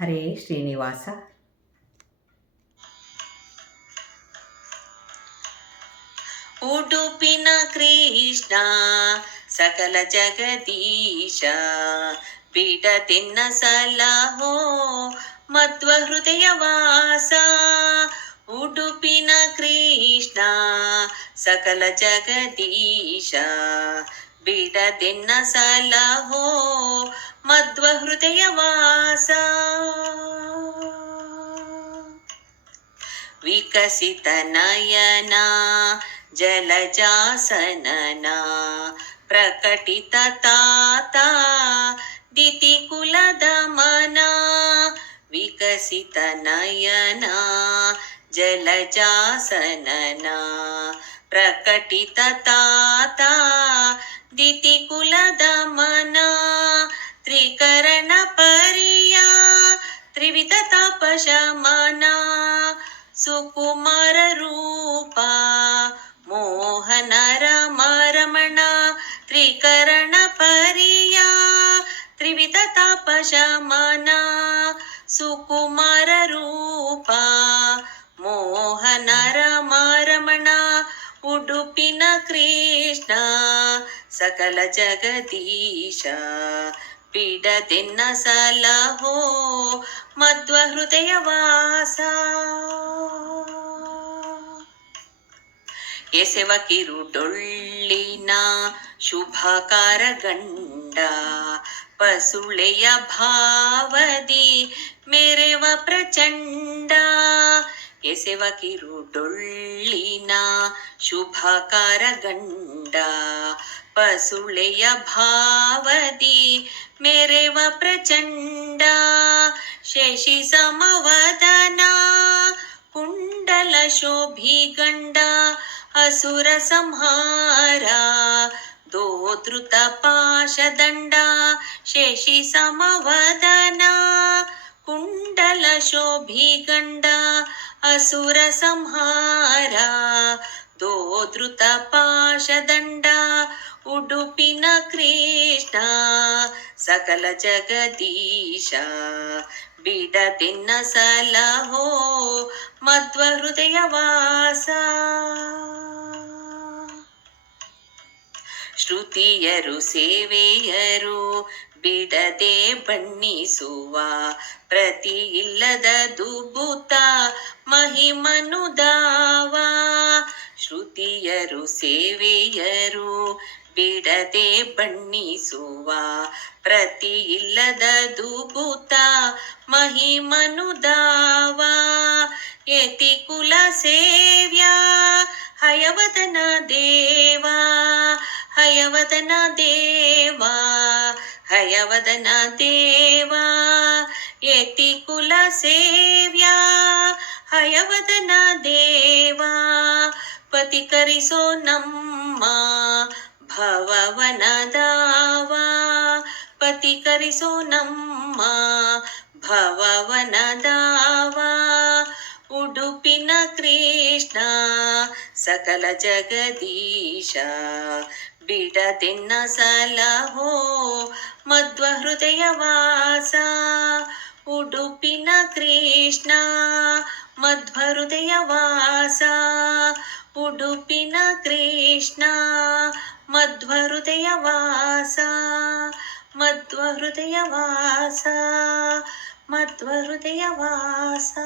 ಹರೇ ಶ್ರೀನಿವಾಸ. ಉಡುಪಿನ ಕೃಷ್ಣ ಸಕಲ ಜಗದೀಶ, ಬಿಡದೆನ್ನ ಸಲಹೋ ಮಧ್ವ ಹೃದಯ ವಾಸ. ಉಡುಪಿನ ಕೃಷ್ಣ ಸಕಲ ಜಗದೀಶ, ಬಿಡದೆನ್ನ ಸಲಹೋ ಮಧ್ವ ಹೃದಯ ವಾಸ. ವಿಕಸಿತ ನಯನ ಜಲಜಾಸನನ, ಪ್ರಕಟಿತ ತಾತ ದಿತಿ ಕುಲದ ಮನ. ವಿಕಸಿತ ನಯನ ಜಲಜಾಸನನ, ಪ್ರಕಟಿತ ತಾತ ದಿತಿ ಕುಲದ ಮನ. ತ್ರಿಕರಣ ಪರಿಯ ತ್ರಿವಿಧ ತಾಪಶಮನ, ಸುಕುಮಾರ ರೂಪ ಮೋಹನ ರಮಣ. ತ್ರಿಕರಣ ಪರಿಯ ತ್ರಿವಿಧ ತಾಪಶಮನ, ಸುಕುಮಾರ ರೂಪ ಮೋಹನ ರಮಣ. ಉಡುಪಿನ ಕೃಷ್ಣ ಸಕಲ ಜಗದೀಶ, ಬಿಡದೆನ್ನ ಸಲಹೋ ಮಧ್ವ ಹೃದಯ ವಾಸ. ಎಸೆವ ಕಿರುಡೊಳ್ಳಿನ ಶುಭಕಾರ ಗಂಡ, ಪಸುಳೆಯ ಭಾವದಿ ಮೆರೆವ ಪ್ರಚಂಡ. ಎಸೆವ ಕಿರುಡೊಳ್ಳಿನ ಶುಭಕಾರ ಗಂಡ, ಪಸುಳೆಯ ಭಾವದಿ ಮೆರೆವ ಪ್ರಚಂಡ. ಶಶಿ ಸಮವದನ ಕುಂಡಲ ಶೋಭಿಗಂಡ, ಅಸುರ ಸಂಹಾರ ದೋಧೃತ ಪಾಶದಂಡ. ಶಶಿ ಸಮವದನ ಕುಂಡಲ ಶೋಭಿಗಂಡ, ಅಸುರ ಸಂಹಾರ ದೋಧೃತ ಪಾಶದಂಡ. ಉಡುಪಿನ ಕೃಷ್ಣ ಸಕಲ ಜಗದೀಶ, ಬಿಡದೆನ್ನ ಸಲಹೋ ಮಧ್ವ ಹೃದಯ ವಾಸ. ಶ್ರುತಿಯರು ಸೇವೆಯರು ಬಿಡದೆ ಬಣ್ಣಿಸುವ, ಪ್ರತಿ ಇಲ್ಲದ ದುಬುತ ಮಹಿಮನುದಾವ. ಶ್ರುತಿಯರು ಸೇವೆಯರು ಬಿಡದೆ ಬಣ್ಣಿಸುವ, ಪ್ರತಿ ಇಲ್ಲದ ದುಬುತ ಮಹಿಮನುದಾವ. ಯತಿ ಕುಲ ಸೇವ್ಯ ಹಯವದನ ದೇವ, ಹಯವದನ ದೇವ, ಹಯವದನ ದೇವ. ಯತಿ ಕುಲ ಸೇವ್ಯ ಹಯವದನ ದೇವ, ಪತಿಕರಿಸೋ ನಮ್ಮ ಭವವನದಾವ. ಪತಿಕರಿಸೋ ನಮ್ಮ ಭವವನದಾವ. ಉಡುಪಿನ ಕೃಷ್ಣ ಸಕಲ ಜಗದೀಶ, ಬಿಡದೆನ್ನ ಸಲಹೋ ಮಧ್ವ ಹೃದಯ ವಾಸ. ಉಡುಪಿನ ಕೃಷ್ಣ ಮಧ್ವ ಹೃದಯ ವಾಸ. ಉಡುಪಿನ ಕೃಷ್ಣ ಮಧ್ವ ಹೃದಯ ವಾಸ. ಮಧ್ವ ಹೃದಯ ವಾಸ. ಮಧ್ವ ಹೃದಯ ವಾಸ.